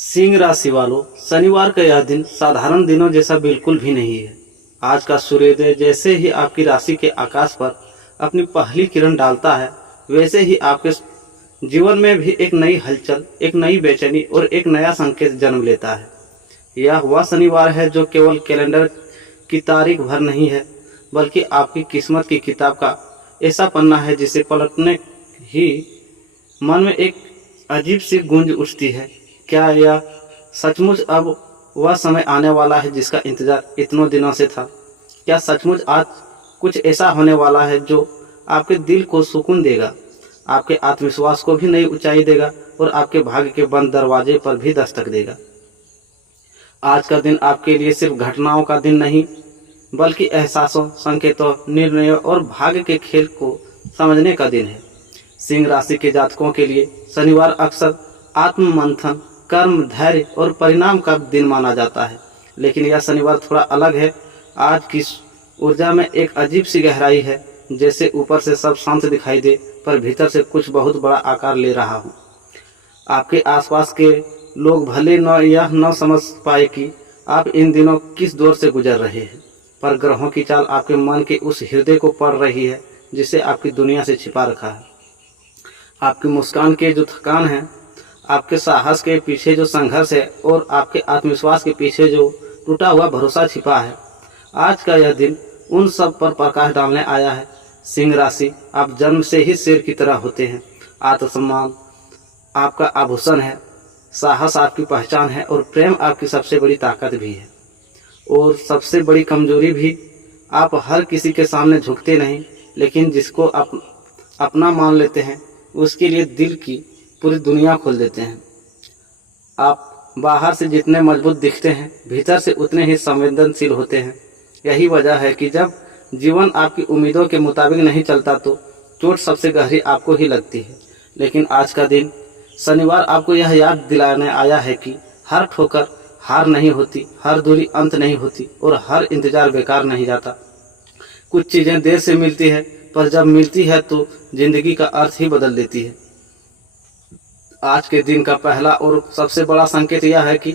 सिंह राशि वालों, शनिवार का यह दिन साधारण दिनों जैसा बिल्कुल भी नहीं है। आज का सूर्योदय जैसे ही आपकी राशि के आकाश पर अपनी पहली किरण डालता है, वैसे ही आपके जीवन में भी एक नई हलचल, एक नई बेचैनी और एक नया संकेत जन्म लेता है। यह वह शनिवार है जो केवल कैलेंडर की तारीख भर नहीं है, बल्कि आपकी किस्मत की किताब का ऐसा पन्ना है जिसे पलटने ही मन में एक अजीब सी गूंज उठती है। क्या यह सचमुच अब वह समय आने वाला है जिसका इंतजार इतनों दिनों से था? क्या सचमुच आज कुछ ऐसा होने वाला है जो आपके दिल को सुकून देगा, आपके आत्मविश्वास को भी नई ऊंचाई देगा और आपके भाग्य के बंद दरवाजे पर भी दस्तक देगा? आज का दिन आपके लिए सिर्फ घटनाओं का दिन नहीं, बल्कि एहसासों, संकेतों, निर्णयों और भाग्य के खेल को समझने का दिन है। सिंह राशि के जातकों के लिए शनिवार अक्सर आत्म मंथन, कर्म, धैर्य और परिणाम का दिन माना जाता है, लेकिन यह शनिवार थोड़ा अलग है। आज की ऊर्जा में एक अजीब सी गहराई है, जैसे ऊपर से सब शांत दिखाई दे पर भीतर से कुछ बहुत बड़ा आकार ले रहा हो। आपके आसपास के लोग भले यह न समझ पाए कि आप इन दिनों किस दौर से गुजर रहे हैं, पर ग्रहों की चाल आपके मन के उस हृदय को पढ़ रही है जिसे आपकी दुनिया से छिपा रखा है। आपकी मुस्कान के जो थकान है, आपके साहस के पीछे जो संघर्ष है और आपके आत्मविश्वास के पीछे जो टूटा हुआ भरोसा छिपा है, आज का यह दिन उन सब पर प्रकाश डालने आया है। सिंह राशि, आप जन्म से ही शेर की तरह होते हैं। आत्मसम्मान आपका आभूषण है, साहस आपकी पहचान है और प्रेम आपकी सबसे बड़ी ताकत भी है। और सबसे बड़ी कमजोरी भी, आप हर किसी के सामने झुकते नहीं, लेकिन जिसको आप अपना मान लेते हैं उसके लिए दिल की पूरी दुनिया खोल देते हैं। आप बाहर से जितने मजबूत दिखते हैं, भीतर से उतने ही संवेदनशील होते हैं। यही वजह है कि जब जीवन आपकी उम्मीदों के मुताबिक नहीं चलता तो चोट सबसे गहरी आपको ही लगती है। लेकिन आज का दिन शनिवार आपको यह याद दिलाने आया है कि हर ठोकर हार नहीं होती, हर दूरी अंत नहीं होती और हर इंतजार बेकार नहीं जाता। कुछ चीज़ें देर से मिलती है, पर जब मिलती है तो जिंदगी का अर्थ ही बदल देती है। आज के दिन का पहला और सबसे बड़ा संकेत यह है कि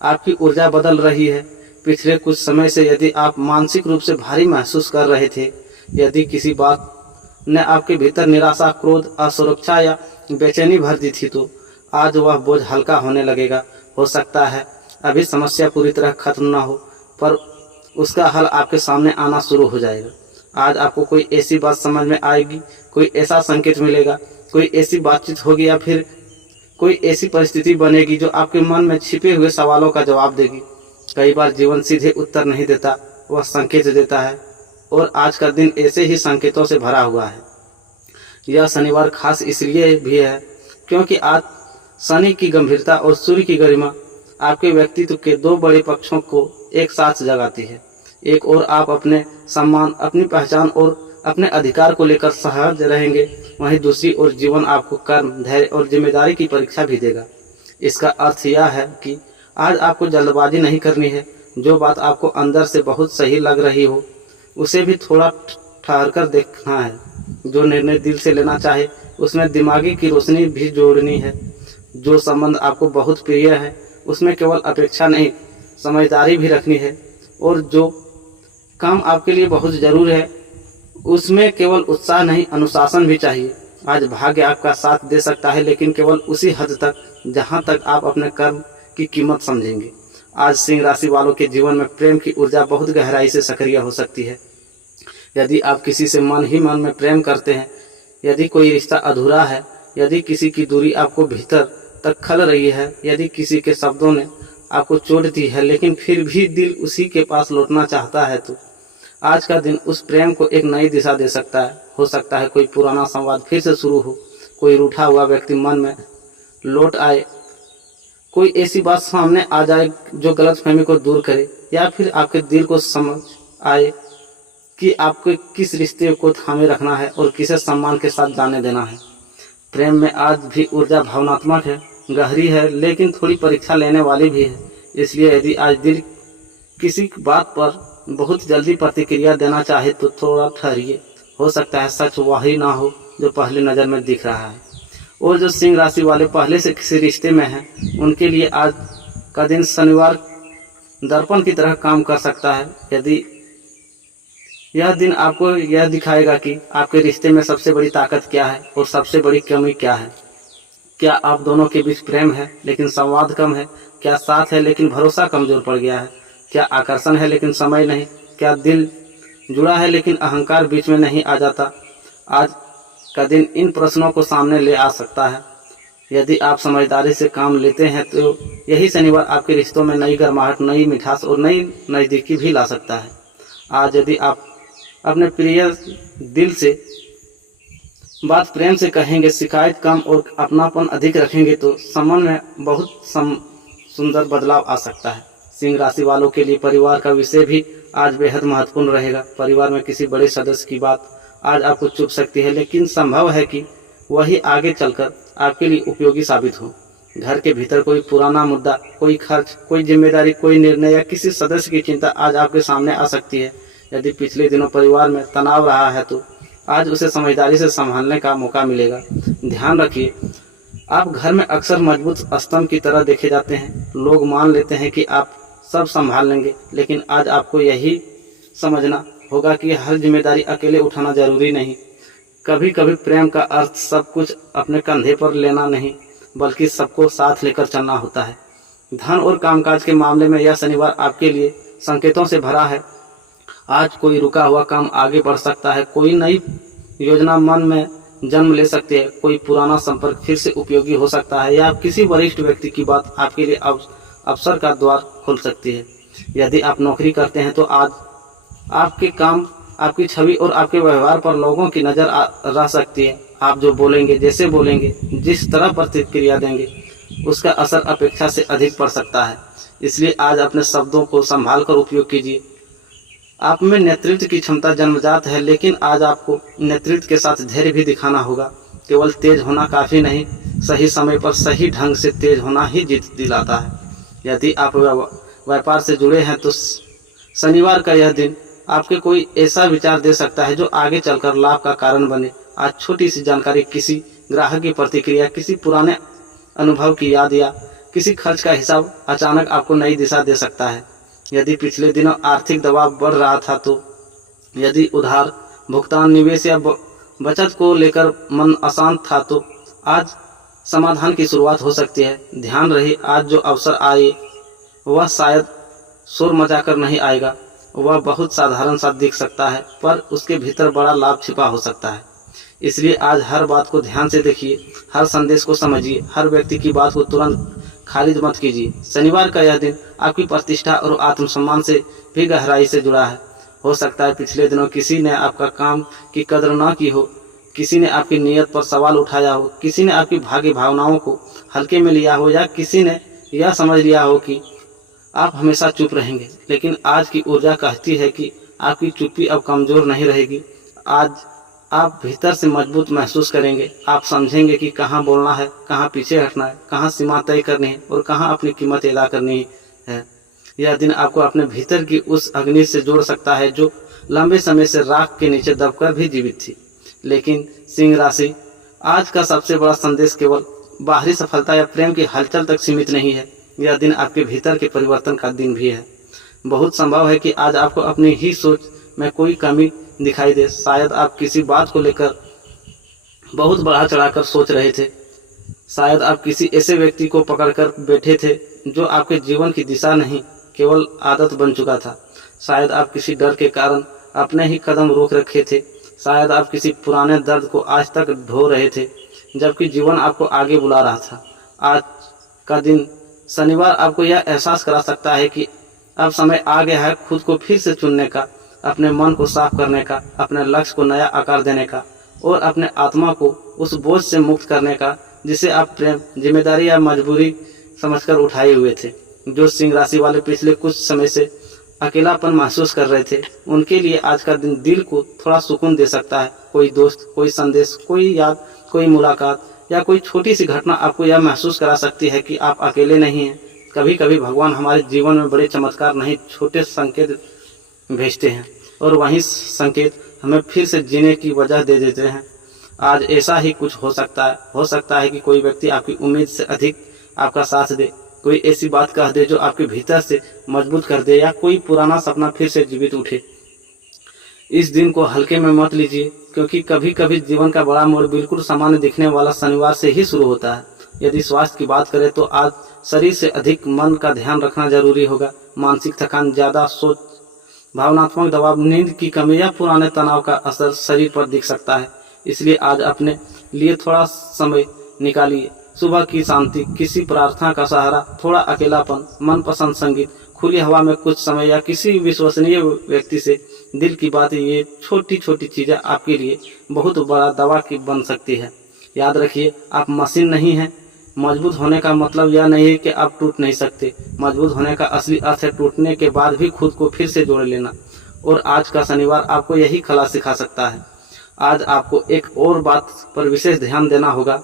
आपकी ऊर्जा बदल रही है। पिछले कुछ समय से यदि आप मानसिक रूप से भारी महसूस कर रहे थे, यदि किसी बात ने आपके भीतर निराशा, क्रोध, असुरक्षा या बेचैनी भर दी थी, तो आज वह बोझ हल्का होने लगेगा। हो सकता है अभी समस्या पूरी तरह खत्म ना हो, पर उसका हल आपके सामने आना शुरू हो जाएगा। आज आपको कोई ऐसी बात समझ में आएगी, कोई ऐसा संकेत मिलेगा, कोई ऐसी बातचीत होगी या फिर कोई ऐसी परिस्थिति बनेगी जो आपके मन में छिपे हुए सवालों का जवाब देगी। कई बार जीवन सीधे उत्तर नहीं देता, वह संकेत देता है, और आज का दिन ऐसे ही संकेतों से भरा हुआ है। यह शनिवार खास इसलिए भी है क्योंकि आज शनि की गंभीरता और सूर्य की गरिमा आपके व्यक्तित्व के दो बड़े पक्षों को एक साथ जगाती है। एक और आप अपने सम्मान, अपनी पहचान और अपने अधिकार को लेकर सहज रहेंगे, वहीं दूसरी ओर जीवन आपको कर्म, धैर्य और जिम्मेदारी की परीक्षा भी देगा। इसका अर्थ यह है कि आज आपको जल्दबाजी नहीं करनी है। जो बात आपको अंदर से बहुत सही लग रही हो, उसे भी थोड़ा ठहर कर देखना है। जो निर्णय दिल से लेना चाहे, उसमें दिमागी की रोशनी भी जोड़नी है। जो संबंध आपको बहुत प्रिय है, उसमें केवल अपेक्षा नहीं, समझदारी भी रखनी है। और जो काम आपके लिए बहुत जरूरी है, उसमें केवल उत्साह नहीं, अनुशासन भी चाहिए। आज भाग्य आपका साथ दे सकता है, लेकिन केवल उसी हद तक जहां तक आप अपने कर्म की कीमत समझेंगे। आज सिंह राशि वालों के जीवन में प्रेम की ऊर्जा बहुत गहराई से सक्रिय हो सकती है। यदि आप किसी से मन ही मन में प्रेम करते हैं, यदि कोई रिश्ता अधूरा है, यदि किसी की दूरी आपको भीतर तक खल रही है, यदि किसी के शब्दों ने आपको चोट दी है लेकिन फिर भी दिल उसी के पास लौटना चाहता है, तो आज का दिन उस प्रेम को एक नई दिशा दे सकता है। हो सकता है कोई पुराना संवाद फिर से शुरू हो, कोई रूठा हुआ व्यक्ति मन में लौट आए, कोई ऐसी बात सामने आ जाए जो गलतफहमी को दूर करे, या फिर आपके दिल को समझ आए कि आपको किस रिश्ते को थामे रखना है और किसे सम्मान के साथ जाने देना है। प्रेम में आज भी ऊर्जा भावनात्मक है, गहरी है, लेकिन थोड़ी परीक्षा लेने वाली भी है। इसलिए यदि आज दिल किसी बात पर बहुत जल्दी प्रतिक्रिया देना चाहे तो थोड़ा ठहरिए। हो सकता है सच वही ना हो जो पहली नज़र में दिख रहा है। और जो सिंह राशि वाले पहले से किसी रिश्ते में हैं, उनके लिए आज का दिन शनिवार दर्पण की तरह काम कर सकता है। यदि यह दिन आपको यह दिखाएगा कि आपके रिश्ते में सबसे बड़ी ताकत क्या है और सबसे बड़ी कमी क्या है। क्या आप दोनों के बीच प्रेम है लेकिन संवाद कम है? क्या साथ है लेकिन भरोसा कमजोर पड़ गया है? क्या आकर्षण है लेकिन समय नहीं? क्या दिल जुड़ा है लेकिन अहंकार बीच में नहीं आ जाता? आज का दिन इन प्रश्नों को सामने ले आ सकता है। यदि आप समझदारी से काम लेते हैं तो यही शनिवार आपके रिश्तों में नई गर्माहट, नई मिठास और नई नज़दीकी भी ला सकता है। आज यदि आप अपने प्रिय दिल से बात प्रेम से कहेंगे, शिकायत कम और अपनापन अधिक रखेंगे तो संबंध में बहुत सुंदर बदलाव आ सकता है। सिंह राशि वालों के लिए परिवार का विषय भी आज बेहद महत्वपूर्ण रहेगा। परिवार में किसी बड़े सदस्य की बात आज आपको चुभ सकती है, लेकिन संभव है कि वही आगे चलकर आपके लिए उपयोगी साबित हो। घर के भीतर कोई पुराना मुद्दा, कोई खर्च, कोई जिम्मेदारी, कोई निर्णय या किसी सदस्य की चिंता आज आपके सामने आ सकती है। यदि पिछले दिनों परिवार में तनाव रहा है तो आज उसे समझदारी से संभालने का मौका मिलेगा। ध्यान रखिए, आप घर में अक्सर मजबूत स्तंभ की तरह देखे जाते हैं। लोग मान लेते हैं कि आप सब संभाल लेंगे, लेकिन आज आपको यही समझना होगा कि हर जिम्मेदारी अकेले उठाना जरूरी नहीं। कभी कभी प्रेम का अर्थ सब कुछ अपने कंधे पर लेना नहीं, बल्कि सबको साथ लेकर चलना होता है। धन और कामकाज के मामले में यह शनिवार आपके लिए संकेतों से भरा है। आज कोई रुका हुआ काम आगे बढ़ सकता है, कोई नई योजना मन में जन्म ले सकती है, कोई पुराना संपर्क फिर से उपयोगी हो सकता है, या किसी वरिष्ठ व्यक्ति की बात आपके लिए अवसर का द्वार खोल सकती है। यदि आप नौकरी करते हैं तो आज आपके काम, आपकी छवि और आपके व्यवहार पर लोगों की नज़र रह सकती है। आप जो बोलेंगे, जैसे बोलेंगे, जिस तरह प्रतिक्रिया देंगे, उसका असर अपेक्षा से अधिक पड़ सकता है। इसलिए आज अपने शब्दों को संभाल कर उपयोग कीजिए। आप में नेतृत्व की क्षमता जन्मजात है, लेकिन आज आपको नेतृत्व के साथ धैर्य भी दिखाना होगा। केवल तेज होना काफ़ी नहीं, सही समय पर सही ढंग से तेज होना ही जीत दिलाता है। यदि आप व्यापार से जुड़े हैं तो शनिवार का यह दिन आपके कोई ऐसा विचार दे सकता है जो आगे चलकर लाभ का कारण बने। आज छोटी सी जानकारी, किसी ग्राहक की प्रतिक्रिया, किसी पुराने अनुभव की याद या किसी खर्च का हिसाब अचानक आपको नई दिशा दे सकता है। यदि पिछले दिनों आर्थिक दबाव बढ़ रहा था तो यदि उधार, भुगतान, निवेश या बचत को लेकर मन अशांत था तो आज समाधान की शुरुआत हो सकती है। ध्यान रहे, आज जो अवसर आए वह शायद शोर मचाकर नहीं आएगा। वह बहुत साधारण सा दिख सकता है, पर उसके भीतर बड़ा लाभ छिपा हो सकता है। इसलिए आज हर बात को ध्यान से देखिए, हर संदेश को समझिए, हर व्यक्ति की बात को तुरंत खारिज मत कीजिए। शनिवार का यह दिन आपकी प्रतिष्ठा और आत्मसम्मान से भी गहराई से जुड़ा है। हो सकता है पिछले दिनों किसी ने आपका काम की कदर न की हो, किसी ने आपकी नीयत पर सवाल उठाया हो, किसी ने आपकी भाग्य भावनाओं को हल्के में लिया हो, या किसी ने यह समझ लिया हो कि आप हमेशा चुप रहेंगे। लेकिन आज की ऊर्जा कहती है कि आपकी चुप्पी अब कमज़ोर नहीं रहेगी। आज आप भीतर से मजबूत महसूस करेंगे। आप समझेंगे कि कहाँ बोलना है, कहाँ पीछे हटना है, कहाँ सीमा तय करनी है और कहाँ अपनी कीमत अदा करनी है। यह दिन आपको अपने भीतर की उस अग्नि से जोड़ सकता है जो लंबे समय से राख के नीचे दबकर भी जीवित थी। लेकिन सिंह राशि, आज का सबसे बड़ा संदेश केवल बाहरी सफलता या प्रेम की हलचल तक सीमित नहीं है। यह दिन आपके भीतर के परिवर्तन का दिन भी है। बहुत संभव है कि आज आपको अपनी ही सोच में कोई कमी दिखाई दे। शायद आप किसी बात को लेकर बहुत बढ़ा चढ़ाकर सोच रहे थे। शायद आप किसी ऐसे व्यक्ति को पकड़कर बैठे थे जो आपके जीवन की दिशा नहीं, केवल आदत बन चुका था। शायद आप किसी डर के कारण अपने ही कदम रोक रखे थे। शायद आप किसी पुराने दर्द को आज तक ढो रहे थे, जबकि जीवन आपको आगे बुला रहा था। आज का दिन शनिवार आपको यह एहसास करा सकता है कि अब समय आ गया है खुद को फिर से चुनने का, अपने मन को साफ करने का, अपने लक्ष्य को नया आकार देने का और अपने आत्मा को उस बोझ से मुक्त करने का जिसे आप प्रेम, जिम्मेदारी या मजबूरी समझकर उठाए हुए थे। जो सिंह राशि वाले पिछले कुछ समय से अकेलापन महसूस कर रहे थे, उनके लिए आज का दिन दिल को थोड़ा सुकून दे सकता है। कोई दोस्त, कोई संदेश, कोई याद, कोई मुलाकात या कोई छोटी सी घटना आपको यह महसूस करा सकती है कि आप अकेले नहीं हैं। कभी कभी भगवान हमारे जीवन में बड़े चमत्कार नहीं, छोटे संकेत भेजते हैं और वही संकेत हमें फिर से जीने की वजह दे देते हैं। आज ऐसा ही कुछ हो सकता है कि कोई व्यक्ति आपकी उम्मीद से अधिक आपका साथ दे, कोई ऐसी बात कह दे जो आपके भीतर से मजबूत कर दे, या कोई पुराना सपना फिर से जीवित उठे। इस दिन को हल्के में मत लीजिए, क्योंकि कभी कभी जीवन का बड़ा मोड़ बिल्कुल सामान्य दिखने वाला शनिवार से ही शुरू होता है। यदि स्वास्थ्य की बात करें तो आज शरीर से अधिक मन का ध्यान रखना जरूरी होगा। मानसिक थकान, ज्यादा सोच, भावनात्मक दबाव, नींद की कमी या पुराने तनाव का असर शरीर पर दिख सकता है। इसलिए आज अपने लिए थोड़ा समय निकालिए। सुबह की शांति, किसी प्रार्थना का सहारा, थोड़ा अकेलापन, मनपसंद संगीत, खुली हवा में कुछ समय या किसी विश्वसनीय व्यक्ति से दिल की बात, ये छोटी छोटी चीजें आपके लिए बहुत बड़ा दवा की बन सकती है। याद रखिए, आप मशीन नहीं हैं। मजबूत होने का मतलब यह नहीं है कि आप टूट नहीं सकते। मजबूत होने का असली अर्थ है टूटने के बाद भी खुद को फिर से जोड़ लेना। और आज का शनिवार आपको यही कला सिखा सकता है। आज आपको एक और बात पर विशेष ध्यान देना होगा।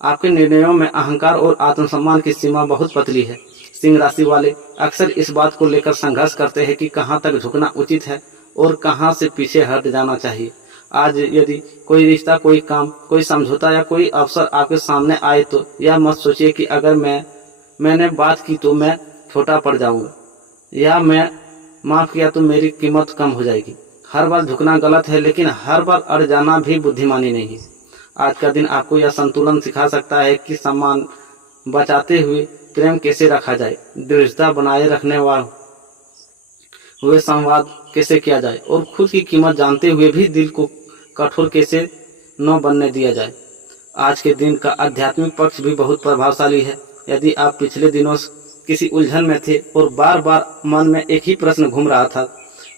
आपके निर्णयों में अहंकार और आत्मसम्मान की सीमा बहुत पतली है। सिंह राशि वाले अक्सर इस बात को लेकर संघर्ष करते हैं कि कहां तक झुकना उचित है और कहां से पीछे हट जाना चाहिए। आज यदि कोई रिश्ता, कोई काम, कोई समझौता या कोई अवसर आपके सामने आए तो यह मत सोचिए कि अगर मैंने बात की तो मैं छोटा पड़ जाऊंगा, या मैं माफ किया तो मेरी कीमत कम हो जाएगी। हर बार झुकना गलत है, लेकिन हर बार अड़ जाना भी बुद्धिमानी नहीं है। आज का दिन आपको यह संतुलन सिखा सकता है कि सम्मान बचाते हुए प्रेम कैसे रखा जाए, दृढ़ता बनाए रखने हुए संवाद कैसे किया जाए, और खुद की कीमत जानते हुए भी दिल को कठोर कैसे न बनने दिया जाए। आज के दिन का आध्यात्मिक पक्ष भी बहुत प्रभावशाली है। यदि आप पिछले दिनों किसी उलझन में थे और बार बार मन में एक ही प्रश्न घूम रहा था,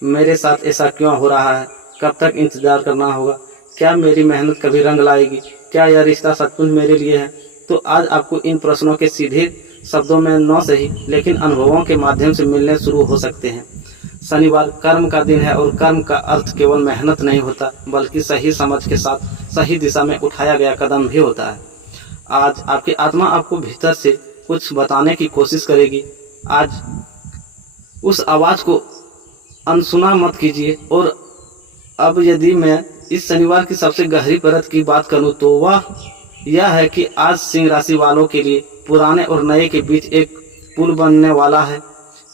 मेरे साथ ऐसा क्यों हो रहा है, कब तक इंतजार करना होगा, क्या मेरी मेहनत कभी रंग लाएगी, क्या यह रिश्ता सचमुच मेरे लिए है, तो आज आपको इन प्रश्नों के सीधे शब्दों में न सही लेकिन अनुभवों के माध्यम से मिलने शुरू हो सकते हैं। शनिवार कर्म का दिन है और कर्म का अर्थ केवल मेहनत नहीं होता, बल्कि सही समझ के साथ सही दिशा में उठाया गया कदम भी होता है। आज आपकी आत्मा आपको भीतर से कुछ बताने की कोशिश करेगी। आज उस आवाज को अनसुना मत कीजिए। और अब यदि मैं इस शनिवार की सबसे गहरी परत की बात करूं तो वह यह है कि आज सिंह राशि वालों के लिए पुराने और नए के बीच एक पुल बनने वाला है।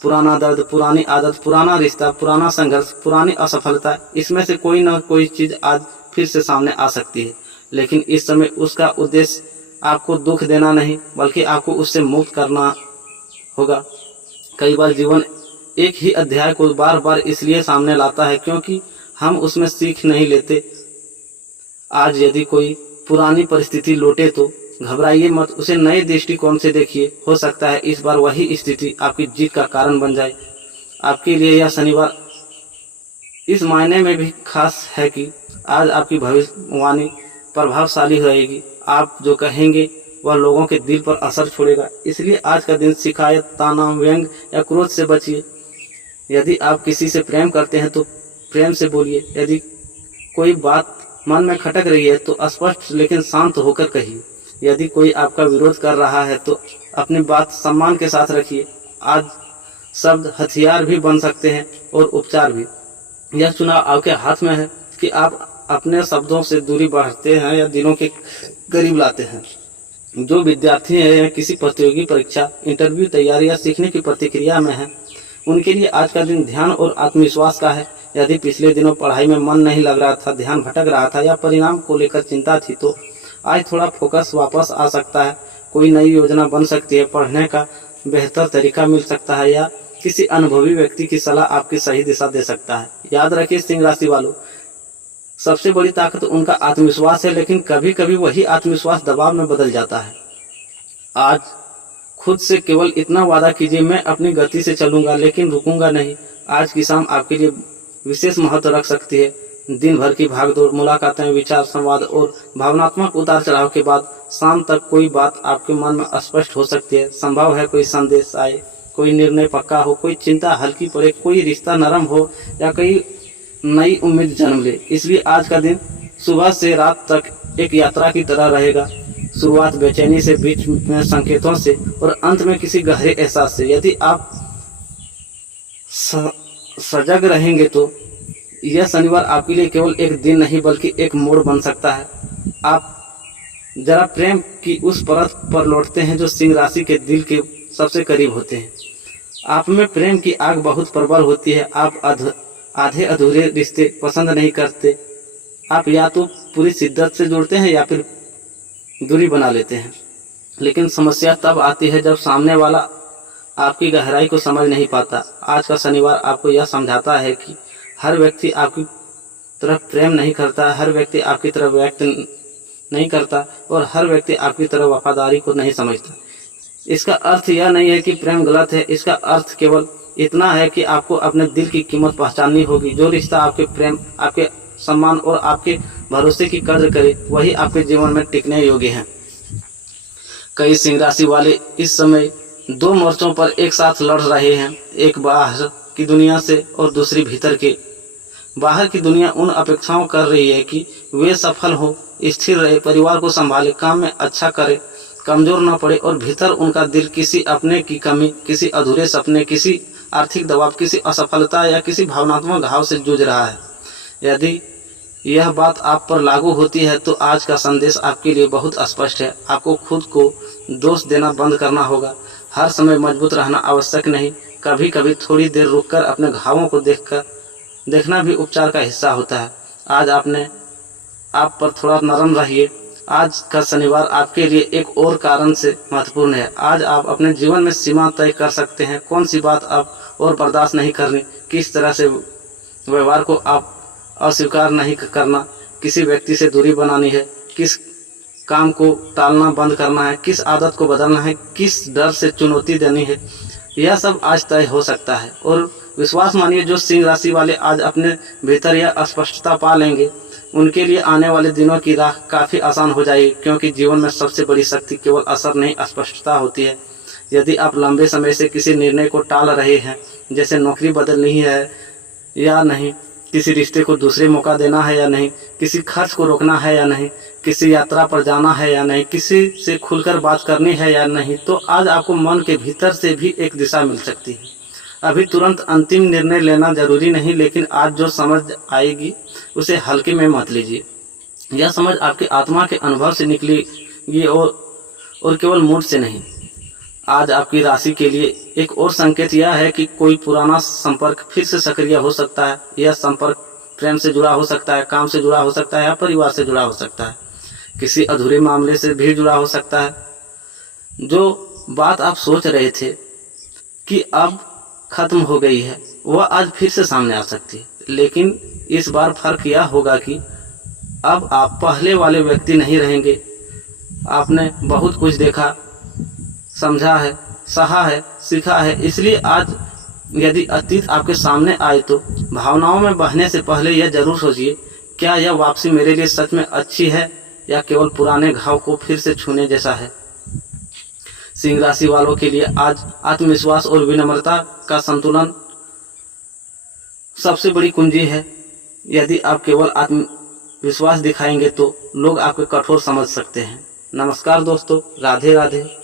पुराना दर्द, पुरानी आदत, पुराना रिश्ता, पुराना संघर्ष, पुरानी असफलता, इसमें से कोई ना कोई चीज आज फिर से सामने आ सकती है। लेकिन इस समय उसका उद्देश्य आपको दुख देना नहीं, बल्कि आपको उससे मुक्त करना होगा। कई बार जीवन एक ही अध्याय को बार बार इसलिए सामने लाता है क्योंकि हम उसमें सीख नहीं लेते। आज यदि कोई पुरानी परिस्थिति लौटे तो घबराइए मत, उसे नए दृष्टिकोण से देखिए। हो सकता है इस बार वही स्थिति आपकी जीत का कारण बन जाए। आपके लिए यह शनिवार इस मायने में भी खास है कि आज आपकी भविष्यवाणी प्रभावशाली रहेगी। आप जो कहेंगे वह लोगों के दिल पर असर छोड़ेगा। इसलिए आज का दिन शिकायत, ताना, व्यंग या क्रोध से बचिए। यदि आप किसी से प्रेम करते हैं तो प्रेम से बोलिए। यदि कोई बात मन में खटक रही है तो स्पष्ट लेकिन शांत होकर कहिए। यदि कोई आपका विरोध कर रहा है तो अपनी बात सम्मान के साथ रखिए। आज शब्द हथियार भी बन सकते हैं और उपचार भी। यह चुनाव आपके हाथ में है कि आप अपने शब्दों से दूरी बढ़ाते हैं या दिलों के करीब लाते हैं। जो विद्यार्थी हैं या किसी प्रतियोगी परीक्षा, इंटरव्यू तैयारी या सीखने की प्रतिक्रिया में हैं, उनके लिए आज का दिन ध्यान और आत्मविश्वास का है। यदि पिछले दिनों पढ़ाई में मन नहीं लग रहा था, ध्यान भटक रहा था या परिणाम को लेकर चिंता थी, तो आज थोड़ा फोकस वापस आ सकता है। कोई नई योजना बन सकती है, पढ़ने का बेहतर तरीका मिल सकता है या किसी अनुभवी व्यक्ति की सलाह आपकी सही दिशा दे सकता है। याद रखिए सिंह राशि वालों, सबसे बड़ी ताकत उनका आत्मविश्वास है, लेकिन कभी कभी वही आत्मविश्वास दबाव में बदल जाता है। आज खुद से केवल इतना वादा कीजिए, मैं अपनी गति से चलूंगा लेकिन रुकूंगा नहीं। आज की शाम आपके लिए विशेष महत्व रख सकती है। दिन भर की भागदौड़, मुलाकातें, विचार, संवाद और भावनात्मक उतार चढ़ाव के बाद शाम तक कोई बात आपके मन में स्पष्ट हो सकती है। संभव है कोई संदेश आए, कोई निर्णय पक्का हो, कोई चिंता हल्की पड़े, कोई रिश्ता नरम हो या कोई नई उम्मीद जन्म ले। इसलिए आज का दिन सुबह से रात तक एक यात्रा की तरह रहेगा। शुरुआत बेचैनी से, बीच में संकेतों से और अंत में किसी गहरे एहसास से। यदि आप सजग रहेंगे तो यह शनिवार आपके लिए केवल एक दिन नहीं बल्कि एक मोड़ बन सकता है। आप जरा प्रेम की उस परत पर लौटते हैं जो सिंह राशि के दिल के सबसे करीब होते हैं। आप में प्रेम की आग बहुत प्रबल होती है। आप आधे अधूरे रिश्ते पसंद नहीं करते। आप या तो पूरी शिद्दत से जुड़ते हैं या फिर दूरी बना लेते हैं। लेकिन समस्या तब आती है जब सामने वाला आपकी गहराई को समझ नहीं पाता। आज का शनिवार आपको यह समझाता है कि हर व्यक्ति आपकी तरफ प्रेम नहीं करता, हर व्यक्ति आपकी तरफ व्यक्त नहीं करता और हर व्यक्ति आपकी तरफ वफादारी को नहीं समझता। इसका अर्थ यह नहीं है कि प्रेम गलत है। इसका अर्थ केवल इतना है कि आपको अपने दिल की कीमत पहचाननी होगी। जो रिश्ता आपके प्रेम, आपके सम्मान और आपके भरोसे की कद्र करे, वही आपके जीवन में टिकने योग्य है। कई सिंह राशि वाले इस समय दो मोर्चों पर एक साथ लड़ रहे हैं, एक बाहर की दुनिया से और दूसरी भीतर के। बाहर की दुनिया उन अपेक्षाओं कर रही है कि वे सफल हो, स्थिर रहे, परिवार को संभाले, काम में अच्छा करे, कमजोर न पड़े, और भीतर उनका दिल किसी अपने की कमी, किसी अधूरे सपने, किसी आर्थिक दबाव, किसी असफलता या किसी भावनात्मक घाव से जूझ रहा है। यदि यह बात आप पर लागू होती है तो आज का संदेश आपके लिए बहुत स्पष्ट है। आपको खुद को दोष देना बंद करना होगा। हर समय मजबूत रहना आवश्यक नहीं। कभी कभी थोड़ी देर रुककर अपने घावों को देखना भी उपचार का हिस्सा होता है। आज आप पर थोड़ा नरम रहिए। आज का शनिवार आपके लिए एक और कारण से महत्वपूर्ण है। आज आप अपने जीवन में सीमा तय कर सकते हैं। कौन सी बात आप और बर्दाश्त नहीं करनी, किस तरह से व्यवहार को आप अस्वीकार नहीं करना, किसी व्यक्ति से दूरी बनानी है, किस काम को टालना बंद करना है, किस आदत को बदलना है, किस डर से चुनौती देनी है, यह सब आज तय हो सकता है। और विश्वास मानिए, जो सिंह राशि वाले आज अपने भीतर यह स्पष्टता पा लेंगे, उनके लिए आने वाले दिनों की राह काफ़ी आसान हो जाएगी। क्योंकि जीवन में सबसे बड़ी शक्ति केवल असर नहीं, स्पष्टता होती है। यदि आप लंबे समय से किसी निर्णय को टाल रहे हैं, जैसे नौकरी बदलनी है या नहीं, किसी रिश्ते को दूसरे मौका देना है या नहीं, किसी खर्च को रोकना है या नहीं, किसी यात्रा पर जाना है या नहीं, किसी से खुलकर बात करनी है या नहीं, तो आज आपको मन के भीतर से भी एक दिशा मिल सकती है। अभी तुरंत अंतिम निर्णय लेना जरूरी नहीं, लेकिन आज जो समझ आएगी उसे हल्के में मत लीजिए। यह समझ आपके आत्मा के अनुभव से निकलेगी और केवल मूड से नहीं। आज आपकी राशि के लिए एक और संकेत यह है कि कोई पुराना संपर्क फिर से सक्रिय हो सकता है। यह संपर्क प्रेम से जुड़ा हो सकता है, काम से जुड़ा हो सकता है या परिवार से जुड़ा हो सकता है, किसी अधूरे मामले से भी जुड़ा हो सकता है। जो बात आप सोच रहे थे कि अब खत्म हो गई है, वह आज फिर से सामने आ सकती है। लेकिन इस बार फर्क यह होगा कि अब आप पहले वाले व्यक्ति नहीं रहेंगे। आपने बहुत कुछ देखा, समझा है, सहा है, सीखा है। इसलिए आज यदि अतीत आपके सामने आए तो भावनाओं में बहने से पहले यह जरूर सोचिए, क्या यह वापसी मेरे लिए सच में अच्छी है या केवल पुराने घाव को फिर से छूने जैसा है। सिंह राशि वालों के लिए आज आत्मविश्वास और विनम्रता का संतुलन सबसे बड़ी कुंजी है। यदि आप केवल आत्मविश्वास दिखाएंगे तो लोग आपको कठोर समझ सकते हैं। नमस्कार दोस्तों, राधे राधे।